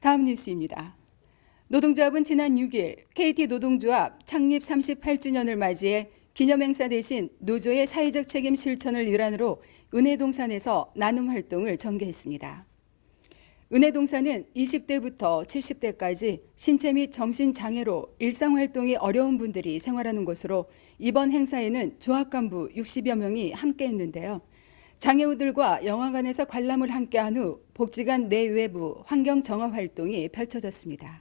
다음 뉴스입니다. 노동조합은 지난 6일 KT 노동조합 창립 38주년을 맞이해 기념행사 대신 노조의 사회적 책임 실천을 일환으로 은혜동산에서 나눔 활동을 전개했습니다. 은혜동산은 20대부터 70대까지 신체 및 정신 장애로 일상 활동이 어려운 분들이 생활하는 곳으로 이번 행사에는 조합 간부 60여 명이 함께했는데요. 장애우들과 영화관에서 관람을 함께한 후 복지관 내외부 환경 정화 활동이 펼쳐졌습니다.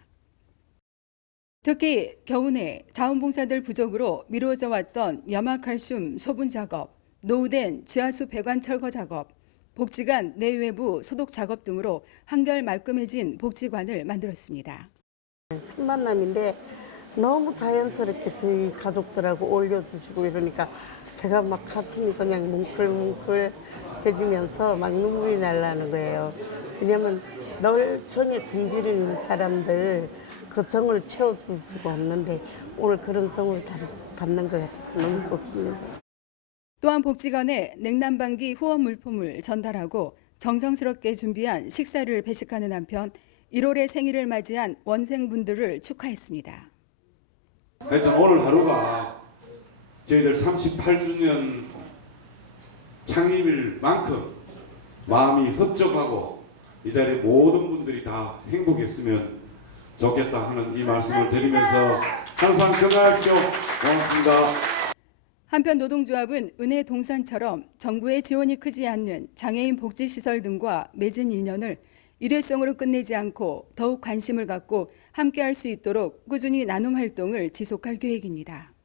특히 겨우내 자원봉사들 부족으로 미루어져 왔던 염화칼슘 소분 작업, 노후된 지하수 배관 철거 작업, 복지관 내외부 소독 작업 등으로 한결 말끔해진 복지관을 만들었습니다. 첫 만남인데 너무 자연스럽게 저희 가족들하고 올려주시고 이러니까 제가 막 가슴이 그냥 뭉클뭉클해지면서 막 눈물이 날라는 거예요. 왜냐면 늘 정에 굶주린 사람들 그 정을 채워줄 수가 없는데 오늘 그런 정을 받- 받는 것 같아서 너무 좋습니다. 또한 복지관에 냉난방기 후원 물품을 전달하고 정성스럽게 준비한 식사를 배식하는 한편 1월의 생일을 맞이한 원생분들을 축하했습니다. 하여튼 오늘 하루가 저희들 38주년 창립일 만큼 마음이 흡족하고 이 자리에 모든 분들이 다 행복했으면 좋겠다 하는 이 말씀을 드리면서 항상 건강하십시오. 고맙습니다. 한편 노동조합은 은혜 동산처럼 정부의 지원이 크지 않는 장애인 복지시설 등과 맺은 인연을 일회성으로 끝내지 않고 더욱 관심을 갖고 함께할 수 있도록 꾸준히 나눔 활동을 지속할 계획입니다.